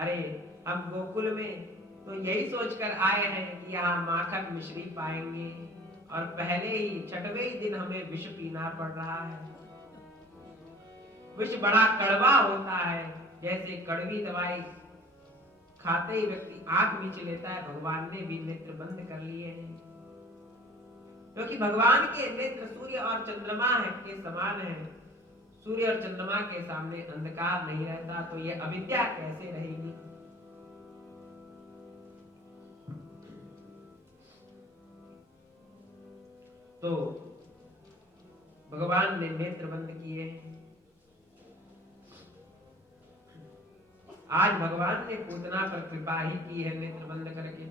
अरे हम गोकुल में तो यही सोचकर आए हैं कि यहाँ माखन मिश्री पाएंगे और पहले ही छठवें ही दिन हमें विष पीना पड़ रहा है। विष बड़ा कड़वा होता है, जैसे कड़वी दवाई खाते ही व्यक्ति आंख नीचे लेता है। भगवान ने भी नेत्र बंद कर लिए हैं, क्योंकि भगवान के नेत्र सूर्य और चंद्रमा है के समान है। सूर्य और चंद्रमा के सामने अंधकार नहीं रहता, तो ये अविद्या कैसे रहेगी। तो भगवान ने नेत्र बंद किए। आज भगवान ने पूतना पर कृपा ही की है नेत्र बंद करके।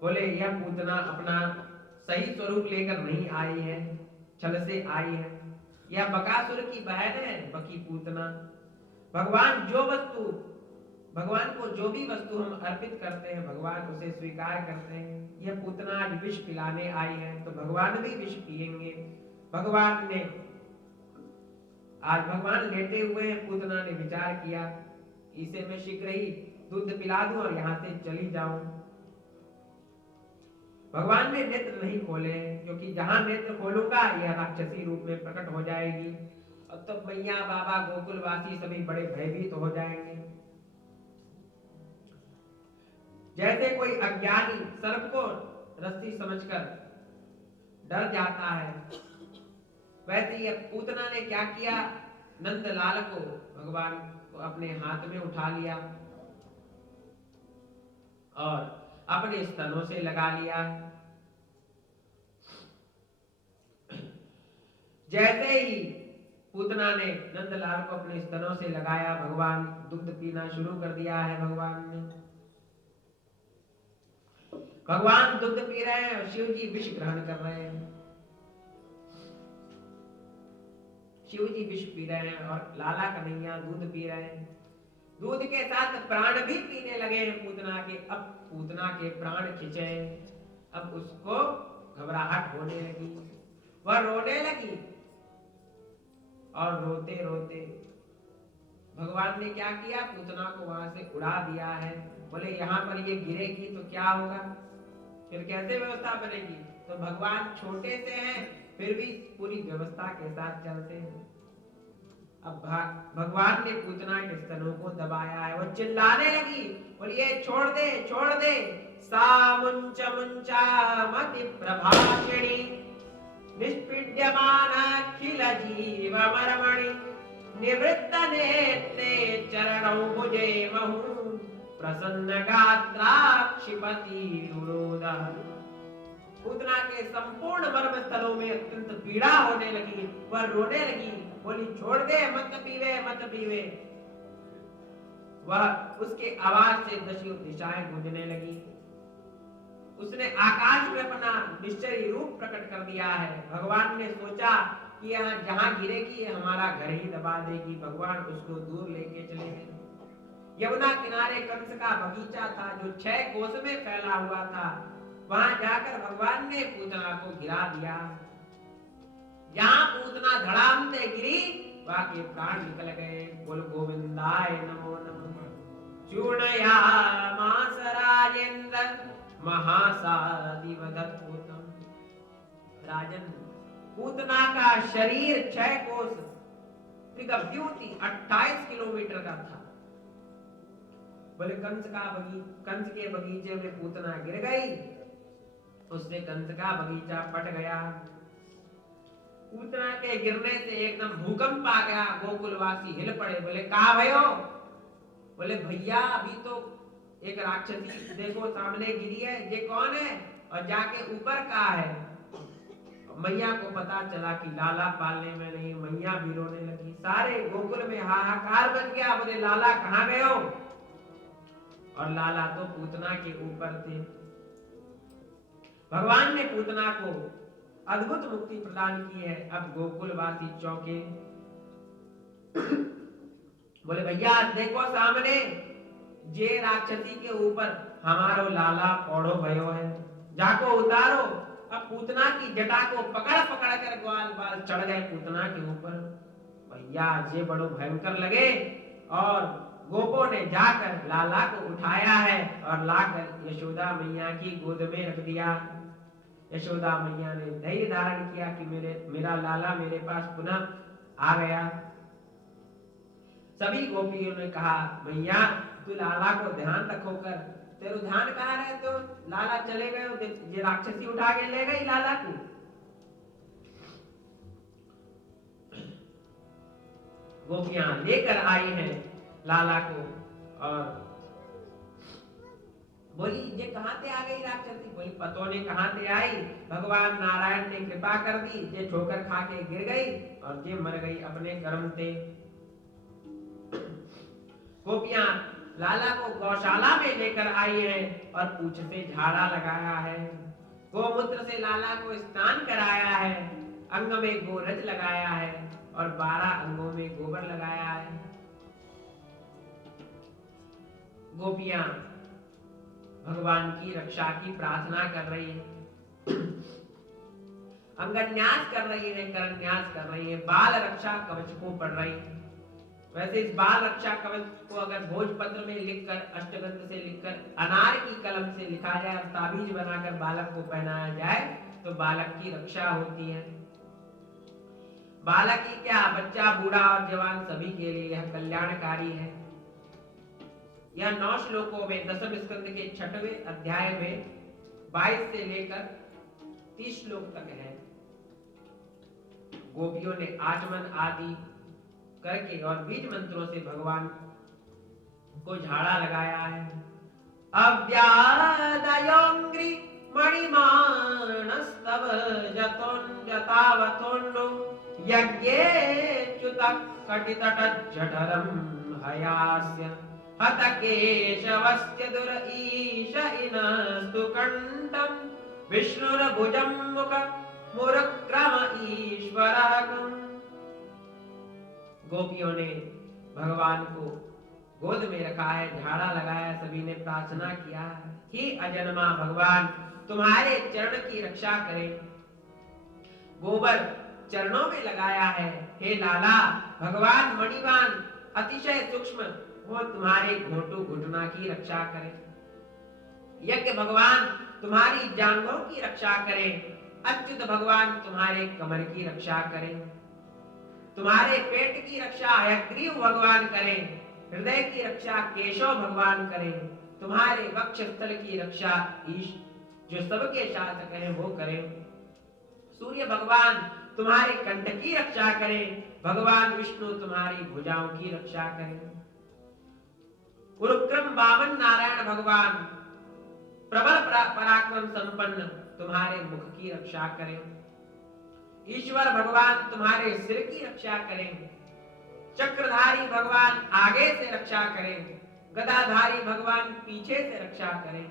बोले यह पूतना अपना सही स्वरूप लेकर नहीं आई है, छल से आई है। यह बकासुर की बहन है, बकी पूतना। भगवान को जो भी वस्तु हम अर्पित करते हैं, भगवान उसे स्वीकार करते हैं। यह पूतना आज विष पिलाने आई है, तो भगवान भी विष पिएंगे। भगवान लेटे हुए हैं। पूतना ने विचार किया, इसे मैं शीघ्र ही दूध पिला दूं और यहां से चली जाऊं। भगवान ने नेत्र नहीं खोले, क्योंकि जहां नेत्र खोलूंगा यह राक्षसी रूप में प्रकट हो जाएगी, और तब मैया बाबा गोकुलवासी सभी बड़े भयभीत हो जाएंगे। जैसे कोई अज्ञानी सर्प को रस्सी समझकर डर जाता है, वैसे ये पूतना ने क्या किया, नंदलाल को भगवान को अपने हाथ में उठा लिया और अपने स्तनों से लगा लिया। जैसे ही पूतना ने नंदलाल को अपने स्तनों से लगाया, भगवान दुग्ध पीना शुरू कर दिया है। भगवान दुग्ध पी रहे हैं और शिव जी विष ग्रहण कर रहे हैं। शिव जी विष पी रहे हैं और लाला कन्हैया दूध पी रहे हैं। दूध के साथ प्राण भी पीने लगे हैं पूतना के। अब पूतना के प्राण खिंचे, अब उसको घबराहट होने लगी, वह रोने लगी। और रोते रोते भगवान ने क्या किया, पूतना को वहां से उड़ा दिया है। बोले यहाँ पर ये गिरेगी तो क्या होगा, फिर कैसे व्यवस्था बनेगी। तो भगवान छोटे से हैं, फिर भी पूरी व्यवस्था के साथ चलते हैं। अब भगवान ने पूतना के स्तनों को दबाया है, वो चिल्लाने लगी, बोलिए छोड़ दे छोड़ दे। सा मुंचा मुंचा मति प्रभाषिणी निष्पीड्यमान अखिल जीव मरमणि निवृत्त नेत्रे चरणौ भुजे महु प्रसन्न गात्राक्षिपति दुरोदः। पूतना के संपूर्ण मर्म स्थलों में अत्यंत पीड़ा होने लगी, वह रोने लगी, बोली छोड़ दे, मत पीवे मत पीवे। वह उसके आवाज से दशों दिशाएं गूंजने लगी। उसने आकाश में अपना निश्चयी रूप प्रकट कर दिया है। भगवान ने सोचा कि यहाँ जहां गिरेगी ये हमारा घर ही दबा देगी। भगवान उसको दूर लेके चले गए। यमुना किनारे कंस का बगीचा था, जो 6 कोस में फैला हुआ था। वहां जाकर भगवान ने पूतना को गिरा दिया। जहां पूतना धड़ाम से गिरी, वहां के प्राण निकल गए। बोल गोविंदाय नमो नमः। चूर्णयामास राजेंद्र महासादि वदत पूतम। राजन, पूतना का शरीर 6 कोस की गभ्यू थी, 28 किलोमीटर का था। बोले कंस के बगीचे में पूतना गिर गई, उससे कंस का बगीचा फट गया। पूतना के गिरने से एकदम भूकंप आ गया, गोकुलवासी हिल पड़े। बोले कहा भयो? बोले भैया अभी तो एक राक्षसी देखो सामने गिरी है, ये कौन है और जाके ऊपर कहा है। मैया को पता चला कि लाला पालने में नहीं, मैया भी रोने लगी। सारे गोकुल में हाहाकार बच गया। बोले लाला कहाँ गए हो? और लाला तो पूतना के ऊपर थे। भगवान ने पूतना को अद्भुत मुक्ति प्रदान की है। अब गोकुलवासी चौंके। बोले भैया देखो सामने, जे राक्षसी के ऊपर हमारो लाला पौड़ो भयो है, जाको उतारो। अब पूतना की जटा को पकड़ पकड़ कर ग्वाल बाल चढ़ गए पूतना के ऊपर। भैया ये बड़ो भयंकर लगे, और गोपों ने जाकर लाला को उठाया है और लाकर यशोदा मैया की गोद में रख दिया। यशोदा मैया ने धैर्य धारण किया कि मेरा लाला मेरे पास पुनः आ गया। सभी गोपियों ने कहा, मैया तू लाला को ध्यान रखो कर, तेरे ध्यान कहाँ रहे, तो लाला चले गए, ये राक्षसी उठा के ले गई लाला को। गोपियां लेकर आई हैं लाला को और बोली, ये कहां से आ गई राक्षसी? बोली, पतों ने कहां से आई, भगवान नारायण ने कृपा कर दी, ये ठोकर खा के गिर गई और ये मर गई अपने कर्म से। गोपियां लाला को गौशाला में लेकर आई हैं और पूंछ से झाड़ा लगाया है, गोमूत्र से लाला को स्नान कराया है, अंग में गोरज लगाया है और 12 अंगों में गोबर लगाया है। गोपियां भगवान की रक्षा की प्रार्थना कर रही है, अंगन्यास कर रही है, करन्यास कर रही है, बाल रक्षा कवच को पढ़ रही है। वैसे इस बाल रक्षा कवच को अगर भोजपत्र में लिखकर, अष्टगंध से लिखकर, अनार की कलम से लिखा जाए और ताबीज बनाकर बालक को पहनाया जाए तो बालक की रक्षा होती है। बालक ही क्या, बच्चा, बूढ़ा और जवान सभी के लिए यह कल्याणकारी है। यह 9 श्लोकों में दशम स्कंद के 6वें अध्याय में 22 से लेकर 30 श्लोक तक है। गोपियों ने आचमन आदि करके और बीज मंत्रों से भगवान को झाड़ा लगाया है। अव्यादयोंग्रि मणिमानस्तव जतावतोन्नो यज्ञेच्युतः कटितटज्जठरं हयास्य हत केशवस्य दुरईश इनस्तु कंठं विष्णुर्भुजं मुख मुरक्रम ईश्वरकम्। गोपियों ने भगवान को गोद में रखा है, झाड़ा लगाया, सभी ने प्रार्थना किया कि अजन्मा भगवान तुम्हारे चरण की रक्षा करें। गोबर चरणों में लगाया है, हे लाला भगवान मणिवान अतिशय सूक्ष्म, वो तुम्हारे घोटू घुटना की रक्षा करें। यज्ञ भगवान तुम्हारी जांघों की रक्षा करें। अच्युत भगवान तुम्हारे कमर की रक्षा करें। तुम्हारे पेट की रक्षा हयग्रीव भगवान करें। हृदय की रक्षा केशव भगवान करें। तुम्हारे वक्षस्थल की रक्षा ईश जो सबके शासक हैं वो करें। सूर्य भगवान तुम्हारे कंठ की रक्षा करें। भगवान विष्णु तुम्हारी भुजाओं की रक्षा करें। उरुक्रम वामन नारायण भगवान प्रबल पराक्रम संपन्न तुम्हारे मुख की रक्षा करें। ईश्वर भगवान तुम्हारे सिर की रक्षा करें। चक्रधारी भगवान आगे से रक्षा करें। गदाधारी भगवान पीछे से रक्षा करें।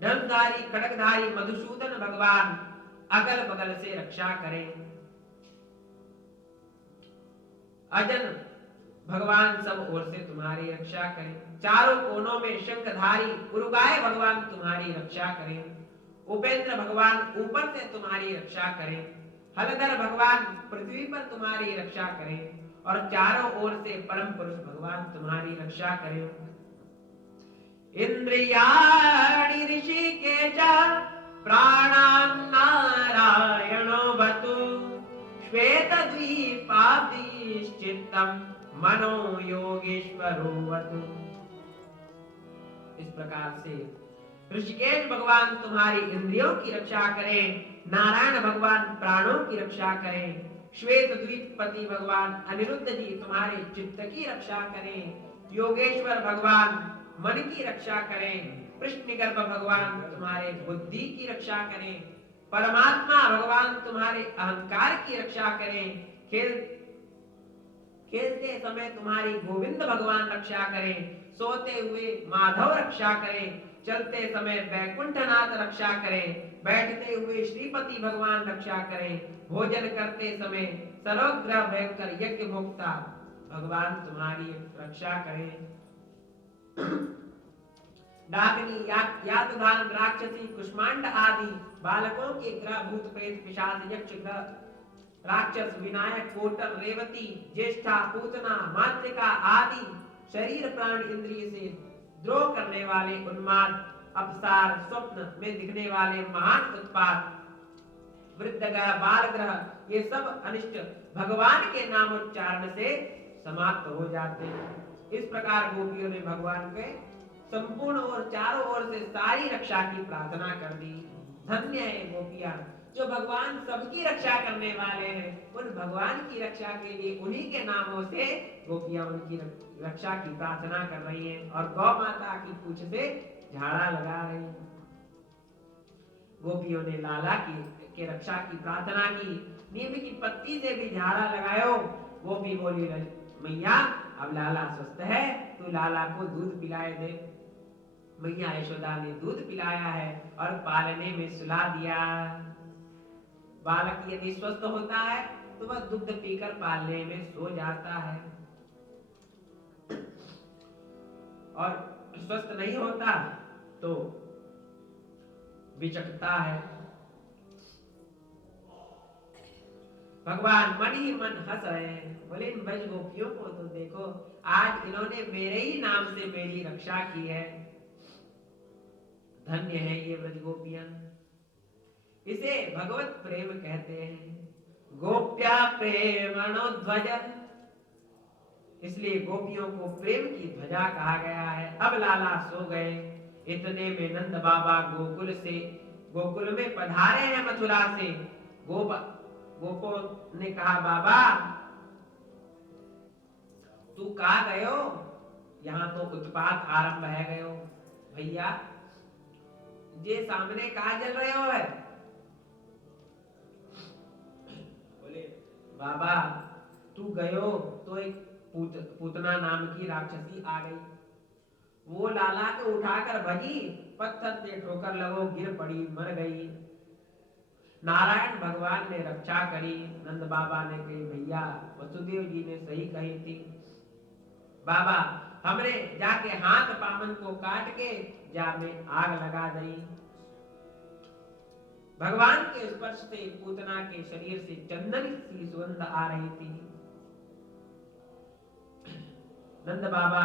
धनुधारी खड्गधारी मधुसूदन भगवान अगल बगल से रक्षा करें। अजन भगवान सब ओर से तुम्हारी रक्षा करें। चारों कोनों में शंखधारी उरुगाय भगवान तुम्हारी रक्षा करें। उपेंद्र भगवान ऊपर से तुम्हारी रक्षा करें। हलधर भगवान पृथ्वी पर तुम्हारी रक्षा करें और चारों ओर से परम पुरुष भगवान तुम्हारी रक्षा करें। इंद्रियाणि ऋषिकेश प्राणान् नारायणो वतु श्वेतद्वीपाब्धिश्चित्तं मनो योगेश्वरो वतु। इस प्रकार से ऋषिकेश भगवान तुम्हारी इंद्रियों की रक्षा करें। नारायण भगवान प्राणों की रक्षा करें। श्वेत द्वीपपति भगवान अनिरुद्ध जी तुम्हारे चित्त की रक्षा करें। योगेश्वर भगवान मन की रक्षा करें। कृष्णगर्भ भगवान तुम्हारे बुद्धि की रक्षा करें। परमात्मा भगवान तुम्हारे अहंकार की रक्षा करें। खेलते समय तुम्हारी गोविंद भगवान रक्षा करें। सोते हुए माधव रक्षा करें। चलते समय वैकुंठनाथ रक्षा करें। बैठते हुए श्रीपति भगवान रक्षा करें। भोजन करते समय सर्वग्रह भयंकर यज्ञ भोक्ता भगवान तुम्हारी रक्षा करें। डाकिनी यातुधान राक्षसी कुष्मांड आदि बालकों के ग्रह भूत प्रेत पिशाच यक्ष ग्रह राक्षस विनायक, कोटल, रेवती, ज्येष्ठा, पूतना, मातृका आदि शरीर प्राण इंद्रिय से द्रोह करने वाले उन्माद, अपसार, स्वप्न में दिखने वाले महान उत्पात, वृद्ध ग्रह, बाल ग्रह, ये सब अनिष्ट भगवान के नाम उच्चारण से समाप्त हो जाते हैं। इस प्रकार गोपियों ने भगवान के संपूर्ण और चारों ओर से सारी रक्षा की प्रार्थना कर दी। धन्य है गोपियां जो भगवान सबकी रक्षा करने वाले हैं। उन भगवान की रक्षा के लिए उन्हीं के नामों से गोपियां उनकी रक्षा की प्रार्थना कर रही हैं और गौ माता की पूंछ से झाड़ा लगा रही हैं। गोपियों ने लाला की रक्षा की प्रार्थना की। नीम की पत्ती से भी झाड़ा लगायो। गोपी बोली, मैया अब लाला स्वस्थ है, तू लाला को दूध पिलाए दे। मैया यशोदा ने दूध पिलाया है और पालने में सुला दिया। बालक यदि स्वस्थ होता है तो वह दूध पीकर पालने में सो जाता है, और स्वस्थ नहीं होता तो बिचकता है। भगवान मन ही मन हंस रहे हैं। बोले, इन ब्रज गोपियों को तो देखो, आज इन्होंने मेरे ही नाम से मेरी रक्षा की है। धन्य है ये ब्रज गोपियां। इसे भगवत प्रेम कहते हैं। गोप्या प्रेमणोध्वज, इसलिए गोपियों को प्रेम की ध्वजा कहा गया है। अब लाला सो गए। इतने में नंद बाबा गोकुल में पधारे हैं मथुरा से। गोपो ने कहा, बाबा तू कहा गयो? यहाँ तो उत्पात आरंभ है गयो। भैया जे सामने कहा जल रहे हो है? बोले, बाबा तू गयो तो एक पूतना नाम की राक्षसी आ गई। वो लाला को उठाकर भगी, पत्थर से ठोकर लगो, गिर पड़ी, मर गई। नारायण भगवान ने रक्षा करी। नंद बाबा ने कही, भैया वसुदेव जी ने सही कही थी। बाबा हमने जाके हाथ पामन को काट के जा में आग लगा दी। भगवान के स्पर्श से पूतना के शरीर से चंदन सी सुगंध आ रही थी। नंद बाबा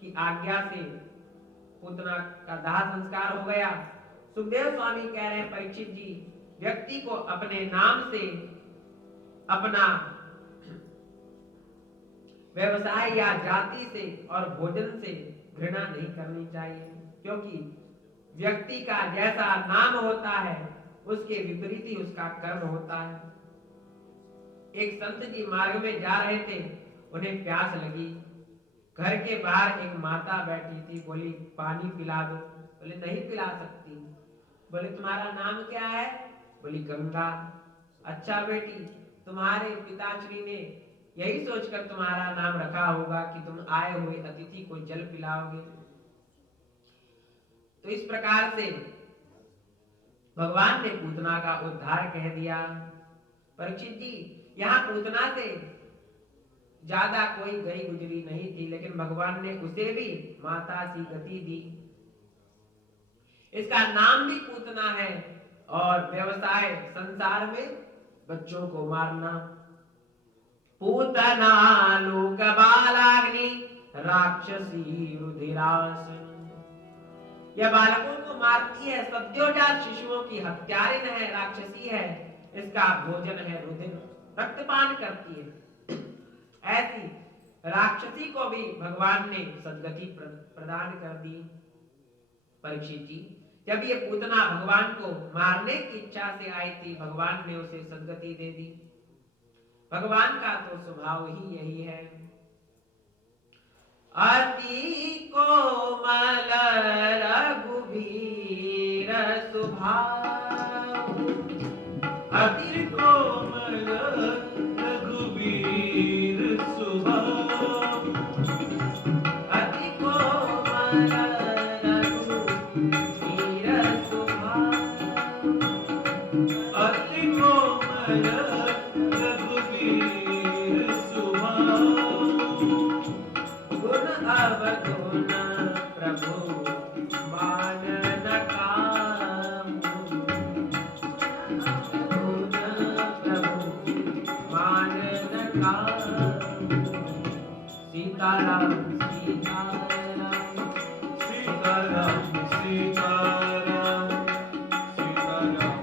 की आज्ञा से पूतना का दाह संस्कार हो गया। सुखदेव स्वामी कह रहे हैं, परीक्षित जी, व्यक्ति को अपने नाम से अपना व्यवसाय या जाति से और भोजन से घृणा नहीं करनी चाहिए, क्योंकि व्यक्ति का जैसा नाम होता है उसके विपरीत ही उसका कर्म होता है। एक संत जी मार्ग में जा रहे थे, उन्हें प्यास लगी। घर के बाहर एक माता बैठी थी, बोली पानी पिला दो। बोले नहीं पिला सकती। बोले तुम्हारा नाम क्या है? बोली गंगा। अच्छा बेटी, तुम्हारे पिताश्री ने यही सोचकर तुम्हारा नाम रखा होगा कि तुम आए हुए अतिथि को जल पिलाओगे। तो इस प्रकार से भगवान ने पूतना का उद्धार कह दिया। परीक्षित जी, यहाँ पूतना से ज्यादा कोई गई गुजरी नहीं थी, लेकिन भगवान ने उसे भी माता सी गति दी। इसका नाम भी पूतना है और व्यवसाय संसार में बच्चों को मारना। पूतना लोक बालाग्नि राक्षसी रुधिरासन, यह बालकों को मारती है, सद्योजात शिशुओं की हत्यारिन है, राक्षसी है। इसका भोजन है रुधिर, रक्तपान करती है। ऐसी राक्षसी को भी भगवान ने सद्गति प्रदान कर दी। परीक्षित जी, जब ये पूतना भगवान को मारने की इच्छा से आई थी, भगवान ने उसे सद्गति दे दी। भगवान का तो स्वभाव ही यही है। अति कोमल रघुवीर स्वभाव, अति कोमल रघुवीर स्वभाव, अति कोमल रघुवीर स्वभाव, अति कोमल रघुवीर स्वभाव, गुण अवगुण प्रभु सीताराम सीताराम सीताराम सीताराम सीताराम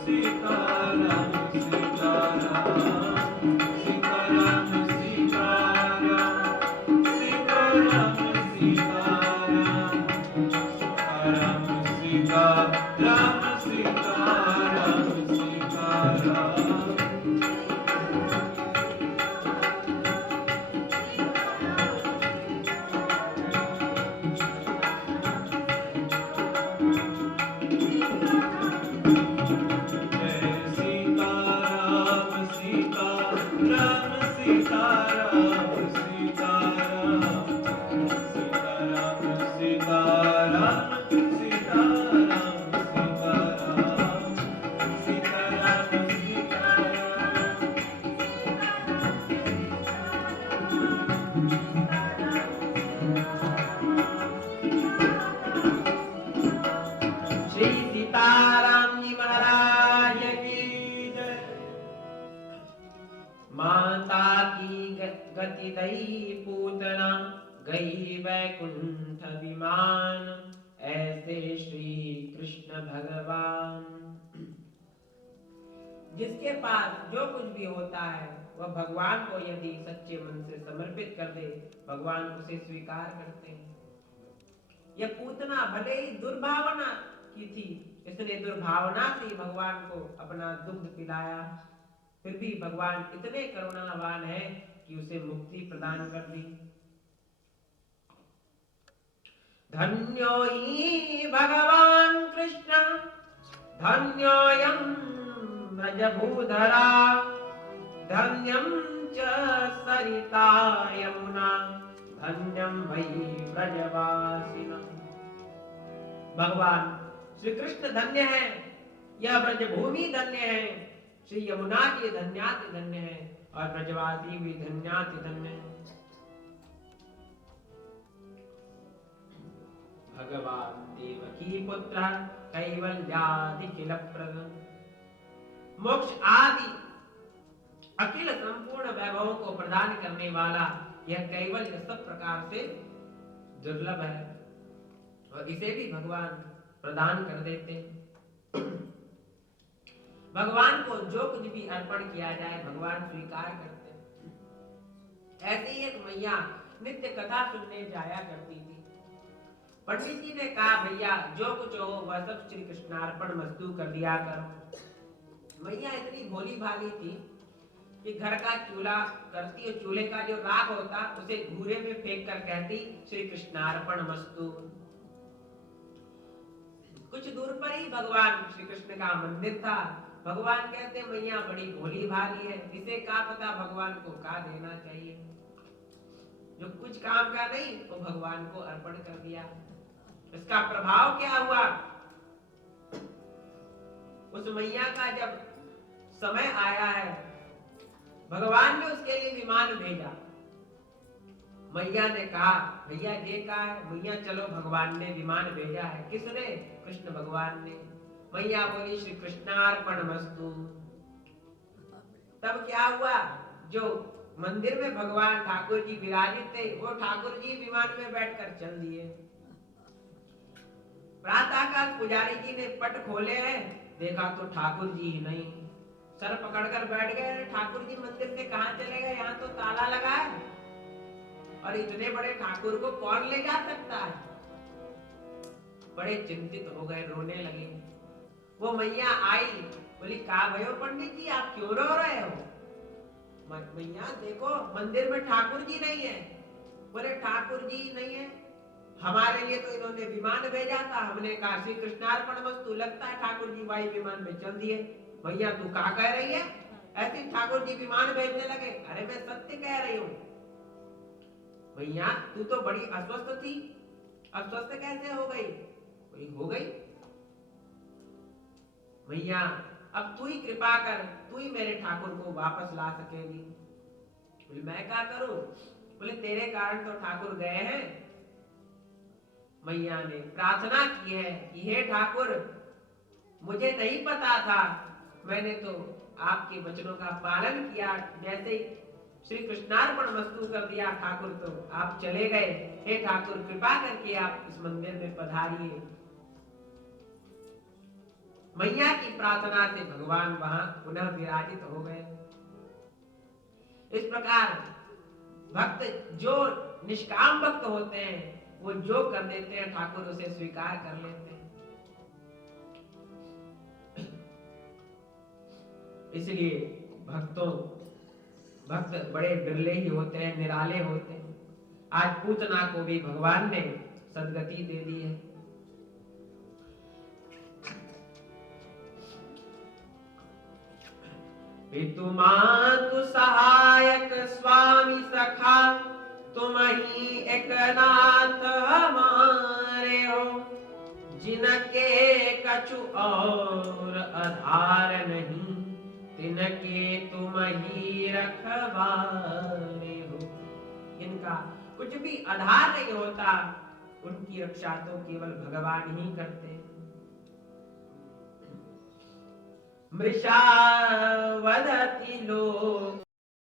सीताराम सीताराम सीताराम सीताराम सीताराम सीताराम सीताराम सीताराम सीताराम श्री सीताराम जी महाराज की जय। माता की गति दई पूतना गई वैकुंठ विमान, ऐसे श्री कृष्ण भगवान। जिसके पास जो कुछ भी होता है वह भगवान को यदि सच्चे मन से समर्पित कर दे, भगवान उसे स्वीकार करते हैं। यह पूतना भले ही दुर्भावना की थी, इसने दुर्भावना से भगवान को अपना दुग्ध पिलाया, फिर भी भगवान इतने करुणावान है कि उसे मुक्ति प्रदान कर दी। धन्यो हि भगवान कृष्ण धन्योऽयं ब्रजभूधरा, धन्यं च सरिता यमुना, धन्यं वै ब्रजवासिनः। भगवान श्री कृष्ण धन्य है, यह ब्रजभूमि धन्य है, श्री यमुना जी धन्याति धन्य है, और ब्रजवासी भी धन्याति धन्य है। भगवान देवकी पुत्र कैवल्यादिखिल प्रद, मोक्ष आदि अखिल संपूर्ण वैभवों को प्रदान करने वाला यह कैवल्य सब प्रकार से दुर्लभ है, और इसे भी भगवान प्रदान कर देते हैं। भगवान को जो कुछ भी अर्पण किया जाए भगवान स्वीकार करते हैं। ऐसी ही एक मैया नित्य कथा सुनने जाया करती थी। पंडित जी ने कहा, भैया जो कुछ हो वह सब श्री कृष्णार्पण मस्तु कर दिया करो। मैया इतनी भोली भाली थी कि घर का चूल्हा करती और चूल्हे का जो राख होता उसे घूरे में फेंक कर कहती, श्री कृष्णार्पण मस्तु। कुछ दूर पर ही भगवान श्री कृष्ण का मंदिर था। भगवान कहते, मैया बड़ी भोली भाली है, इसे क्या पता भगवान को क्या देना चाहिए। जो कुछ काम का नहीं वो भगवान को अर्पण कर दिया। इसका प्रभाव क्या हुआ? उस मैया का जब समय आया है, भगवान ने उसके लिए विमान भेजा। मैया ने कहा, भैया ये कहा है? मैया चलो, भगवान ने विमान भेजा है। किसने? कृष्ण भगवान ने। मैया बोली, श्री कृष्णार्पण मस्तु। तब क्या हुआ? जो मंदिर में भगवान ठाकुर जी विराजित थे, वो ठाकुर जी विमान में बैठकर चल दिए। प्रातःकाल पुजारी जी ने पट खोले हैं, देखा तो ठाकुर जी ही नहीं। सर पकड़कर बैठ गए, ठाकुर जी मंदिर से कहां चले गए? यहाँ तो ताला लगा है, और इतने बड़े ठाकुर को कौन ले जा सकता है? बड़े चिंतित हो गए, रोने लगे। वो मैया आई, बोली, कहा भयो पंडित जी, आप क्यों रो रहे हो? मैया देखो, मंदिर में ठाकुर जी नहीं है। बोले, ठाकुर जी नहीं है? हमारे लिए तो इन्होंने विमान भेजा था। हमने कहा श्री कृष्णार्पण वस्तु, लगता है ठाकुर जी वायु विमान में चल दिए। भैया तू क्या कह रही है? ऐसे ठाकुर जी विमान भेजने लगे। अरे मैं सत्य कह रही हूँ। भैया तू तो बड़ी अस्वस्थ थी, अस्वस्थ कैसे हो गई? हो गई भैया, अब तू ही कृपा कर, तू ही मेरे ठाकुर को वापस ला सकेगी। बोले, मैं क्या करूं? बोले, तेरे कारण तो ठाकुर गए हैं। मैया ने प्रार्थना की है कि हे ठाकुर, मुझे नहीं पता था, मैंने तो आपके वचनों का पालन किया। जैसे श्री कृष्णार्पण वस्तु कर दिया ठाकुर, तो आप चले गए। हे ठाकुर, कृपा करके आप इस मंदिर में पधारिए। मैया की प्रार्थना से भगवान वहां पुनः विराजित हो गए। इस प्रकार भक्त जो निष्काम भक्त होते हैं, वो जो कर देते हैं ठाकुर उसे स्वीकार कर लेते हैं। इसलिए भक्त बड़े बिरले ही होते हैं, निराले होते हैं। आज पूतना को भी भगवान ने सदगति दे दी है। पितु मातु सहायक स्वामी सखा, तुम ही एक नाथ हमारे हो। जिनके कछु और आधार नहीं, तिनके तुम ही रखवारे हो। इनका कुछ भी आधार नहीं होता, उनकी रक्षा तो केवल भगवान ही करते हैं। मृषा वदति लोक